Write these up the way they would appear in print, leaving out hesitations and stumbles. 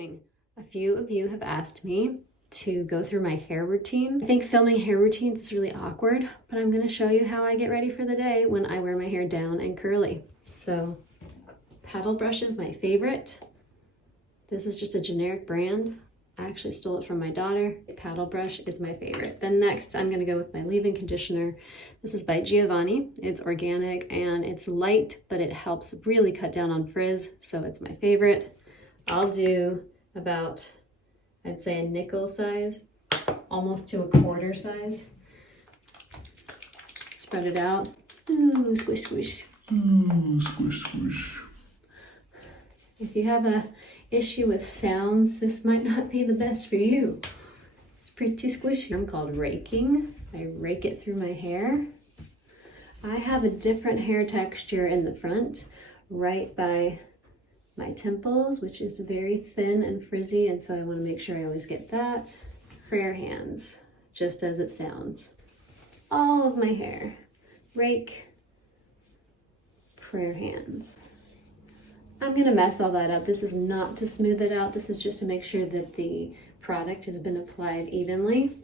morning. A few of you have asked me to go through my hair routine. I think filming hair routines is really awkward, but I'm gonna show you how I get ready for the day when I wear my hair down and curly. So, paddle brush is my favorite. This is just a generic brand. I actually stole it from my daughter. Paddle brush is my favorite. Then next, I'm gonna go with my leave-in conditioner. This is by Giovanni. It's organic and it's light, but it helps really cut down on frizz, so it's my favorite. I'll do about, I'd say a nickel size, almost to a quarter size. Spread it out. Ooh, squish, squish. Ooh, squish, squish. If you have a issue with sounds, this might not be the best for you. It's pretty squishy. I'm called raking. I rake it through my hair. I have a different hair texture in the front, right by my temples, which is very thin and frizzy, and so I want to make sure I always get that. Prayer hands, just as it sounds. All of my hair. Rake, prayer hands. I'm gonna mess all that up. This is not to smooth it out. This is just to make sure that the product has been applied evenly.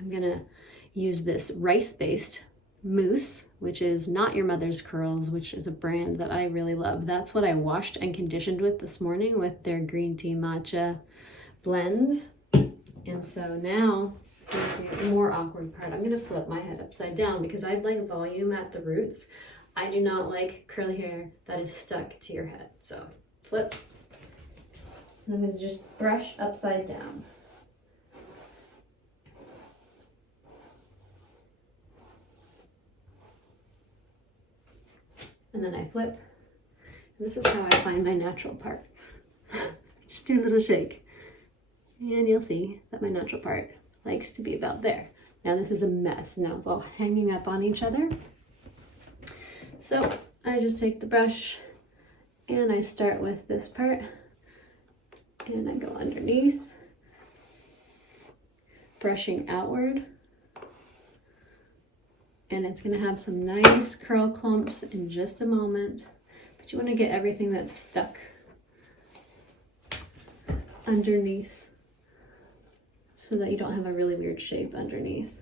I'm gonna use this rice-based mousse, which is Not Your Mother's Curls, which is a brand that I really love. That's what I washed and conditioned with this morning with their green tea matcha blend. And so now, here's the more awkward part. I'm gonna flip my head upside down because I'd like volume at the roots. I do not like curly hair that is stuck to your head. So flip. I'm gonna just brush upside down. And then I flip. And this is how I find my natural part. Just do a little shake. And you'll see that my natural part likes to be about there. Now this is a mess. Now it's all hanging up on each other. So I just take the brush and I start with this part and I go underneath, brushing outward. And it's gonna have some nice curl clumps in just a moment, but you wanna get everything that's stuck underneath so that you don't have a really weird shape underneath.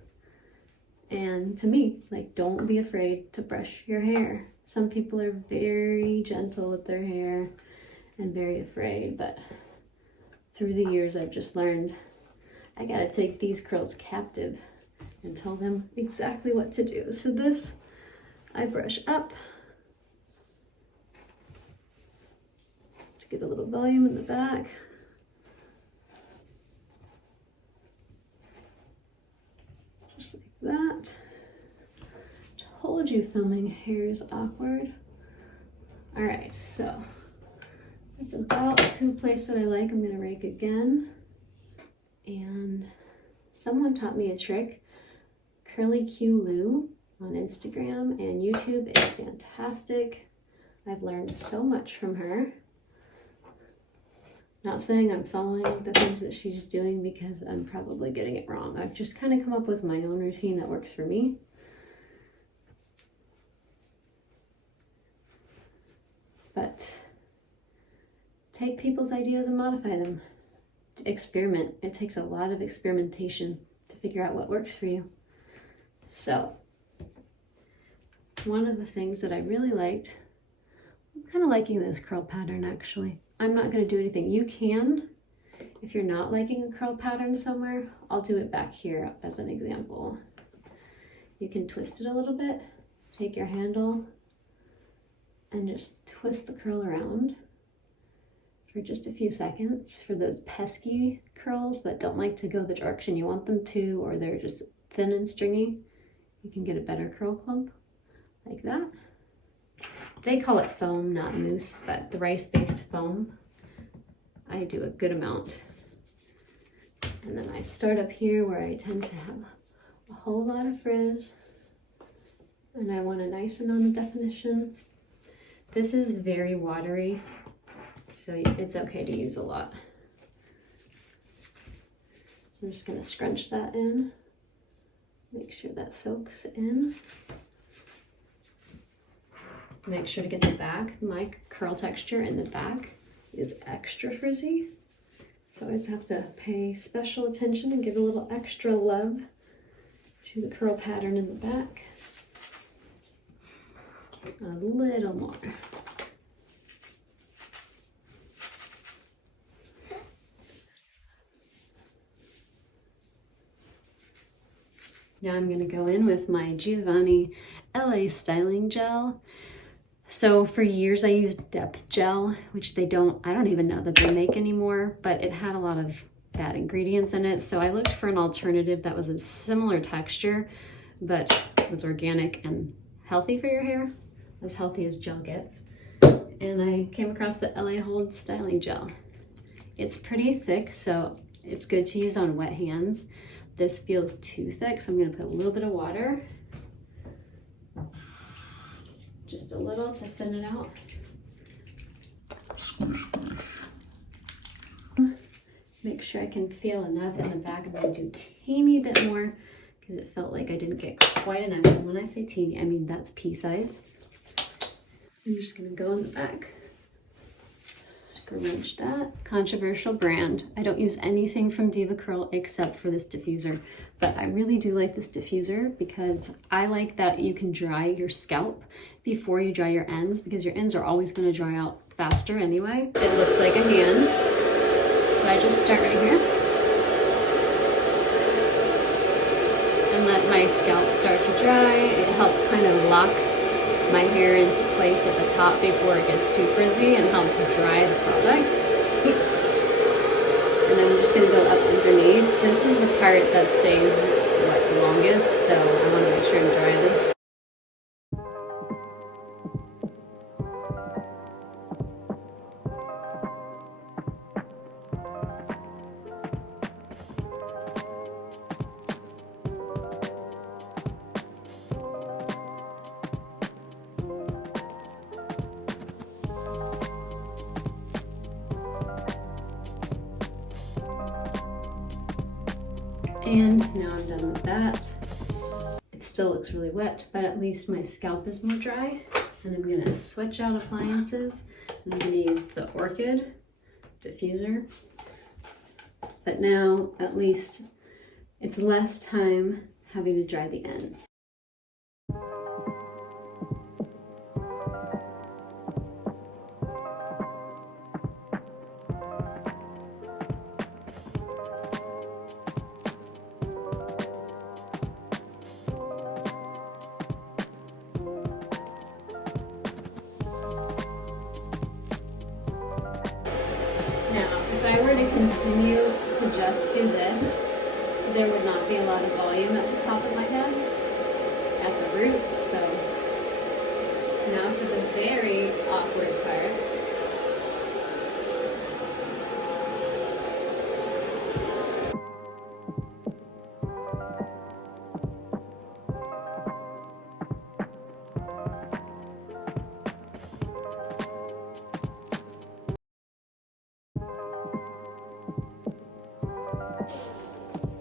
And to me, like, don't be afraid to brush your hair. Some people are very gentle with their hair and very afraid, but through the years I've just learned I gotta take these curls captive and tell them exactly what to do. So this, I brush up to get a little volume in the back. Just like that. Told you filming hair is awkward. All right, so it's about to a place that I like. I'm gonna rake again. And someone taught me a trick. Curly Q Lou on Instagram and YouTube is fantastic. I've learned so much from her. Not saying I'm following the things that she's doing because I'm probably getting it wrong. I've just kind of come up with my own routine that works for me. But take people's ideas and modify them. Experiment. It takes a lot of experimentation to figure out what works for you. So, one of the things that I really liked, I'm kind of liking this curl pattern actually. I'm not going to do anything. You can, if you're not liking a curl pattern somewhere, I'll do it back here as an example. You can twist it a little bit, take your handle, and just twist the curl around for just a few seconds for those pesky curls that don't like to go the direction you want them to, or they're just thin and stringy. You can get a better curl clump like that. They call it foam, not mousse, but the rice-based foam, I do a good amount. And then I start up here where I tend to have a whole lot of frizz, and I want to nice amount of definition. This is very watery, so it's okay to use a lot. So I'm just going to scrunch that in. Make sure that soaks in. Make sure to get the back, my curl texture in the back is extra frizzy. So I just have to pay special attention and give a little extra love to the curl pattern in the back. A little more. Now I'm gonna go in with my Giovanni LA styling gel. So for years I used Dep gel, which I don't even know that they make anymore, but it had a lot of bad ingredients in it. So I looked for an alternative that was a similar texture, but was organic and healthy for your hair, as healthy as gel gets. And I came across the LA Hold styling gel. It's pretty thick, so it's good to use on wet hands. This feels too thick, so I'm gonna put a little bit of water. Just a little to thin it out. Squish, squish. Make sure I can feel enough in the back. I'm gonna do a teeny bit more because it felt like I didn't get quite enough. And when I say teeny, I mean that's pea size. I'm just gonna go in the back. Scrunch that. Controversial brand. I don't use anything from Diva Curl except for this diffuser, but I really do like this diffuser because I like that you can dry your scalp before you dry your ends, because your ends are always going to dry out faster anyway. It looks like a hand, so I just start right here and let my scalp start to dry. It helps kind of lock my hair into place at the top before it gets too frizzy and helps dry the product. Oops. And then I'm just going to go up underneath. This is the part that stays wet longest, so I want to make sure and dry this. And now I'm done with that. It still looks really wet, but at least my scalp is more dry. And I'm gonna switch out appliances. And I'm gonna use the Orchid diffuser. But now, at least, it's less time having to dry the ends. If I were to continue to just do this, there would not be a lot of volume at the top of my head, at the root. So now for the very awkward part.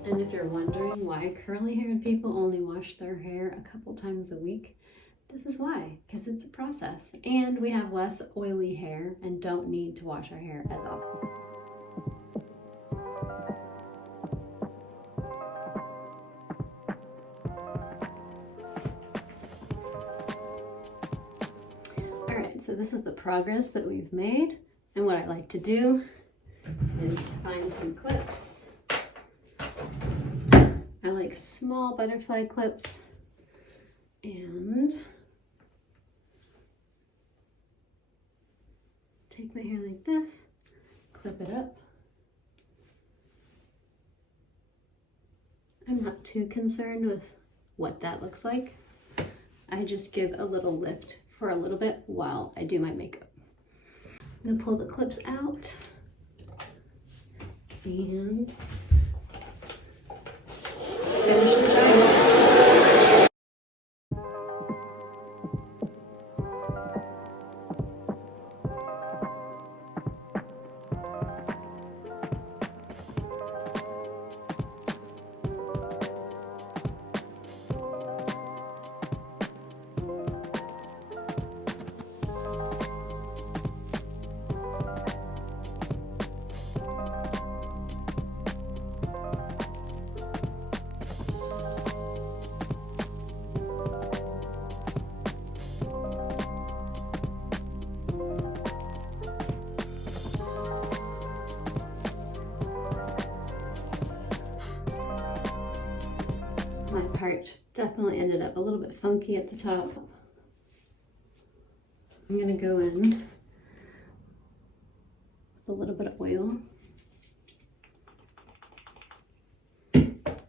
And if you're wondering why curly-haired people only wash their hair a couple times a week, this is why, because it's a process. And we have less oily hair and don't need to wash our hair as often. All right, so this is the progress that we've made. And what I like to do is find some clips. I like small butterfly clips and take my hair like this, clip it up. I'm not too concerned with what that looks like. I just give a little lift for a little bit while I do my makeup. I'm gonna pull the clips out and finish the dry. Definitely ended up a little bit funky at the top. I'm gonna go in with a little bit of oil,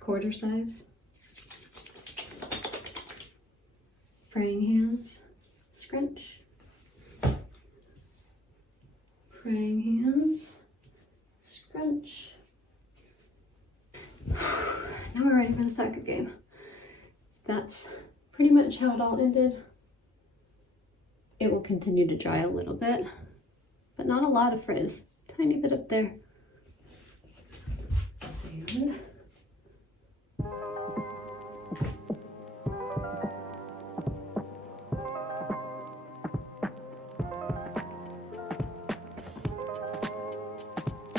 quarter size, praying hands, scrunch, praying hands, scrunch. Now we're ready for the soccer game. That's pretty much how it all ended. It will continue to dry a little bit, but not a lot of frizz. Tiny bit up there.